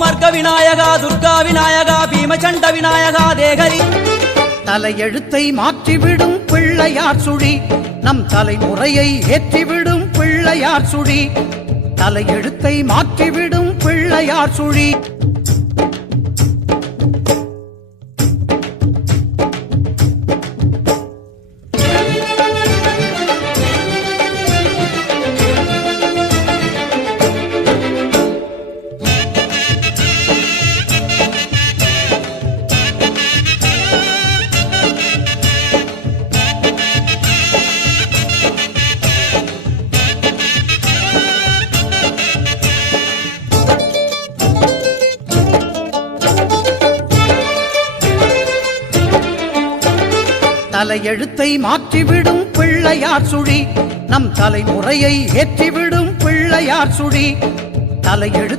சோமர்க விநாயகா துர்கா விநாயகா பீமச்சண்ட விநாயகா தேகரி. தலையெழுத்தை மாற்றிவிடும் பிள்ளையார் சுழி, நம் தலைமுறையை ஏற்றிவிடும் பிள்ளையார் சுழி. தலையெழுத்தை மாற்றிவிடும் பிள்ளையார் சுழி. தலையெழுத்தை மாற்றிவிடும் பிள்ளையார் சுழி, நம் தலைமுறையை ஏற்றிவிடும் பிள்ளையார் சுழி. தலையெழு